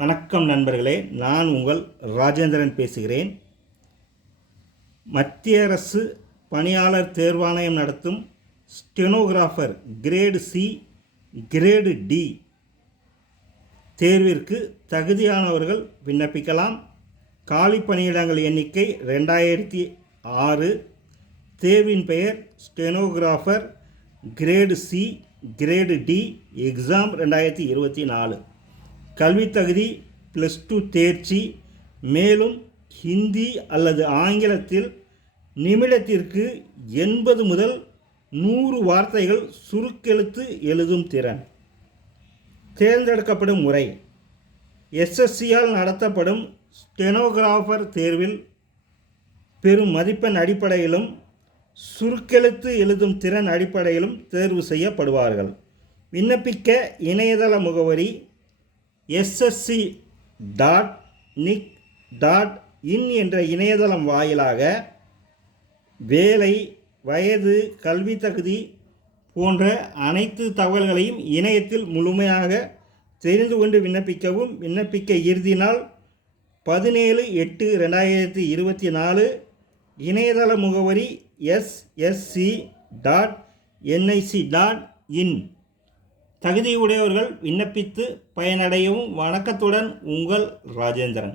வணக்கம் நண்பர்களே நான் உங்கள் ராஜேந்திரன் பேசுகிறேன். மத்திய அரசு பணியாளர் தேர்வாணையம் நடத்தும் stenographer grade C grade D தேர்விற்கு தகுதியானவர்கள் விண்ணப்பிக்கலாம். காலி பணியிடங்கள் எண்ணிக்கை ரெண்டாயிரத்தி ஆறு. தேர்வின் பெயர் stenographer grade C grade D exam ரெண்டாயிரத்தி இருபத்தி நாலு. கல்வித் தகுதி ப்ளஸ் டூ தேர்ச்சி மேலும் ஹிந்தி அல்லது ஆங்கிலத்தில் நிமிடத்திற்கு எண்பது முதல் நூறு வார்த்தைகள் சுருக்கெழுத்து எழுதும் திறன். தேர்ந்தெடுக்கப்படும் முறை. எஸ்எஸ்சியால் நடத்தப்படும் ஸ்டெனோகிராஃபர் தேர்வில் பெரும் மதிப்பெண் அடிப்படையிலும் சுருக்கெழுத்து எழுதும் திறன் அடிப்படையிலும் தேர்வு செய்யப்படுவார்கள். விண்ணப்பிக்க இணையதள முகவரி SSC dot nic dot in என்ற இணையதளம் வாயிலாக வேலை வயது கல்வி தகுதி போன்ற அனைத்து தகவல்களையும் இணையத்தில் முழுமையாக தெரிந்து கொண்டு விண்ணப்பிக்கவும். விண்ணப்பிக்க இறுதி நாள் பதினேழு எட்டு ரெண்டாயிரத்தி இருபத்தி நாலு. இணையதள முகவரி SSC dot NIC dot in. தகுதியுடையவர்கள் விண்ணப்பித்து பயனடையவும் வணக்கத்துடன் உங்கள் ராஜேந்திரன்.